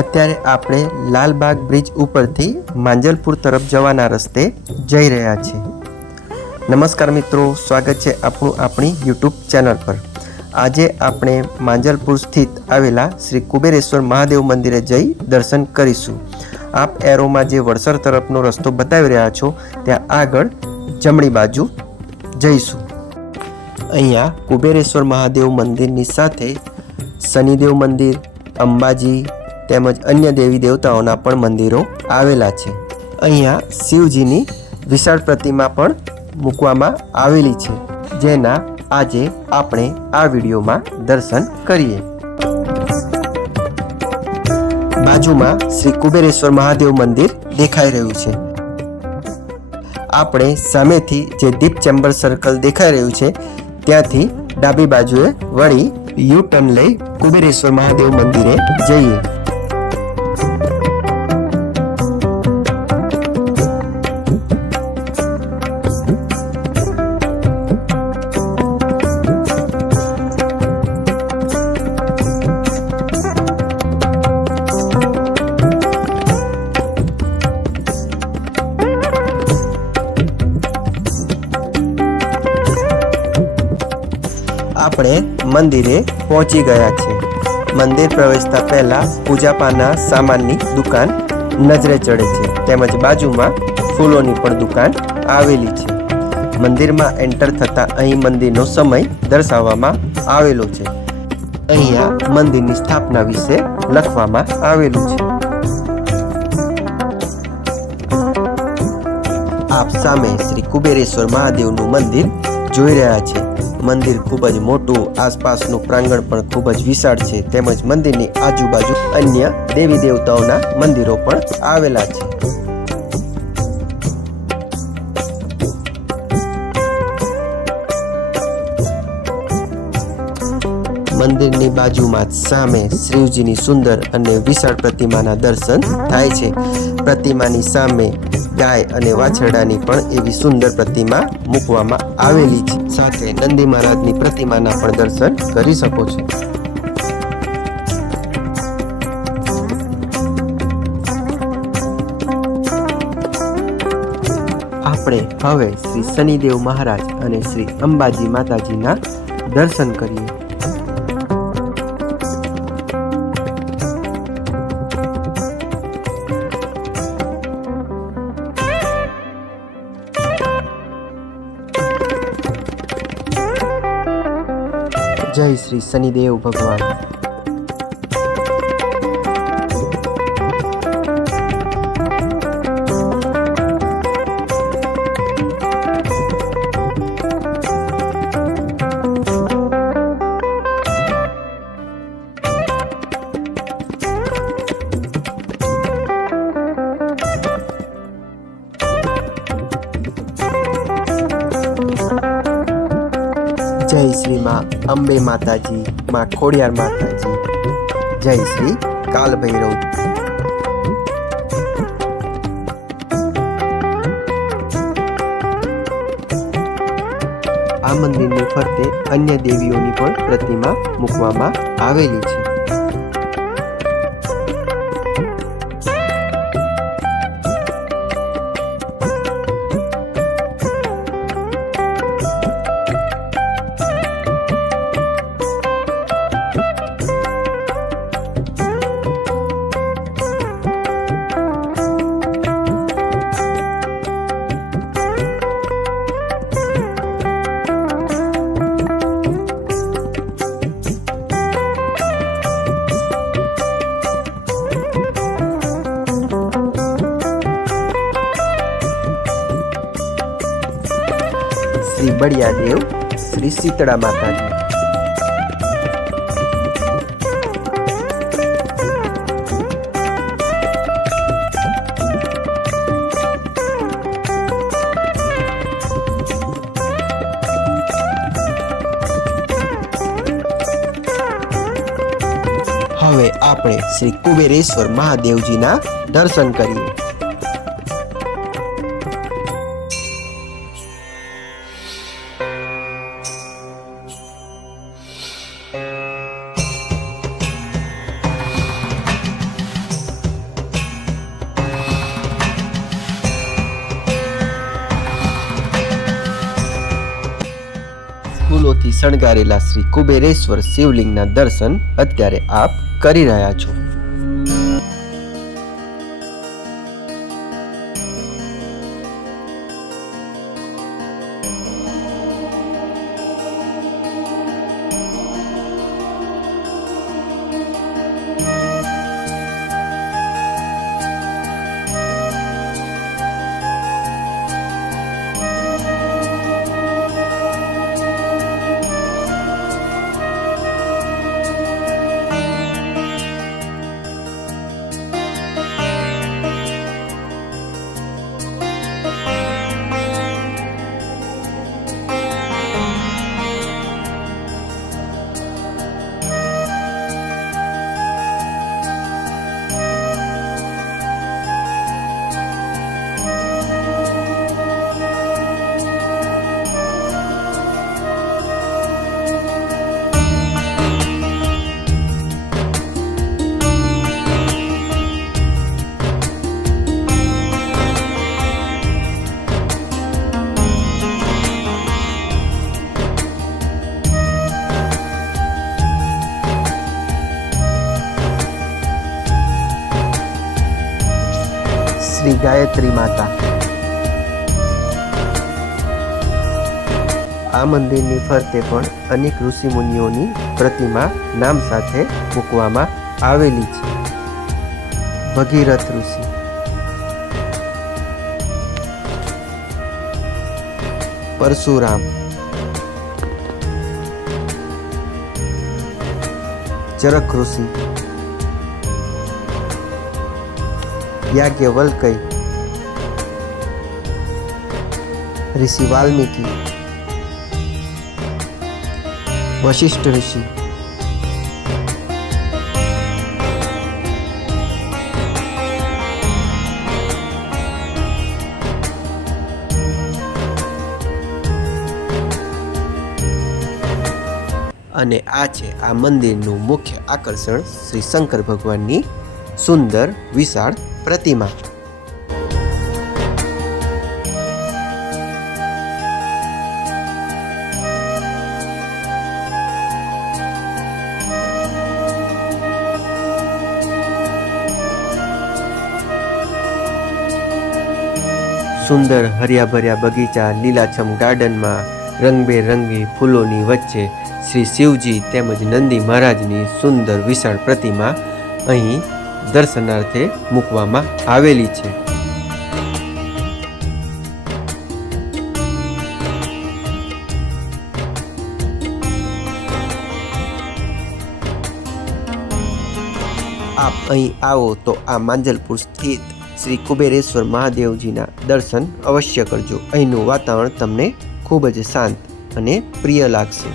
અત્યારે આપણે લાલબાગ બ્રિજ ઉપરથી માંજલપુર તરફ જવાના રસ્તે જઈ રહ્યા છીએ। નમસ્કાર મિત્રો, સ્વાગત છે આપણું આપણી યુટ્યુબ ચેનલ પર। આજે આપણે માંજલપુર સ્થિત આવેલા શ્રી કુબેરેશ્વર મહાદેવ મંદિરે જઈ દર્શન કરીશું। આપ એરોમાં જે વડસર તરફનો રસ્તો બતાવી રહ્યા છો ત્યાં આગળ જમણી બાજુ જઈશું। અહીંયા કુબેરેશ્વર મહાદેવ મંદિરની સાથે શનિદેવ મંદિર, અંબાજી તેમજ અન્ય દેવી દેવતાઓના પણ મંદિરો આવેલા છે। અહીંયા શિવજીની વિશાળ પ્રતિમા પણ મૂકવામાં આવેલી છે, જેના આજે આપણે આ વિડીયોમાં દર્શન કરીએ। બાજુમાં શ્રી કુબેરેશ્વર મહાદેવ મંદિર દેખાઈ રહ્યું છે। આપણે સામેથી જે દીપ ચેમ્બર સર્કલ દેખાઈ રહ્યું છે ત્યાંથી ડાબી બાજુએ વળી યુ ટર્ન લઈ કુબેરેશ્વર મહાદેવ મંદિરે જઈએ। આપણે મંદિરે પહોંચી ગયા છે। મંદિર પ્રવેશતા પહેલા પૂજાપાના સામાનની દુકાન નજરે ચડે છે, તેમજ બાજુમાં ફૂલોની પણ દુકાન આવેલી છે। મંદિરમાં એન્ટર થતા અહીં મંદિરનો સમય દર્શાવવામાં આવેલો છે। અહીંયા મંદિરની સ્થાપના વિશે લખવામાં આવેલું છે। આપ સામે શ્રી કુબેરેશ્વર મહાદેવનું મંદિર જોઈ રહ્યા છે। મંદિર ખૂબ જ મોટું, આસપાસનું પ્રાંગણ પણ ખૂબ જ વિશાળ છે, તેમજ મંદિરની આજુબાજુ અન્ય દેવી દેવતાઓના મંદિરો પણ આવેલા છે। મંદિરની બાજુમાં જ સામે શિવજીની સુંદર અને વિશાળ પ્રતિમાના દર્શન થાય છે। પ્રતિમાની સામે ગાય અને વાછરડાની પણ એવી સુંદર પ્રતિમા મૂકવામાં આવેલી છે। સાથે નંદી મહારાજની પ્રતિમાના પણ દર્શન કરી શકો છો। આપણે હવે શ્રી શનિદેવ મહારાજ અને શ્રી અંબાજી માતાજીના દર્શન કરીએ। જય શ્રી શનિદેવ ભગવાન। જય શ્રી માં અંબે માતાજી, માં ખોડિયાર માતાજી, જય શ્રી કાલ ભૈરવ। આ મંદિરની ફરતે અન્ય દેવીઓની પણ પ્રતિમા મૂકવામાં આવેલી છે। શ્રી બળિયા દેવ, શ્રી શીતળા માતાજી। હવે આપણે શ્રી કુબેરેશ્વર મહાદેવજીના દર્શન કરીએ। ફૂલોથી શણગારેલા શ્રી કુબેરેશ્વર શિવલિંગના દર્શન અત્યારે આપ કરી રહ્યા છો। શ્રી ગાયત્રી માતા। આ મંદિરની ફરતે પણ અનેક ઋષિમુનિઓની પ્રતિમા નામ સાથે મૂકવામાં આવેલી છે। ભગીરથ ઋષિ, પરશુરામ, ચરક ઋષિ, याज्ञवल्क्य, ऋषि वाल्मीकि, वशिष्ठ ऋषि, અને આ છે આ મંદિરનું મુખ્ય આકર્ષણ શ્રી શંકર ભગવાનની સુંદર વિશાળ प्रतिमा। सुंदर हरिया भरिया बगीचा, लीलाछम गार्डन में रंगबेरंगी फूलोनी वच्चे श्री शिवजी तेमज नंदी महाराजनी सुंदर विशाल प्रतिमा अहीं दर्शनार्थे मूकवामां आवेली छे। आप अहीं आवो तो आ માંજલપુર स्थित श्री कुबेरेश्वर महादेवजीना दर्शन अवश्य करजो। અહીંનું વાતાવરણ તમને ખૂબ જ શાંત અને પ્રિય લાગશે।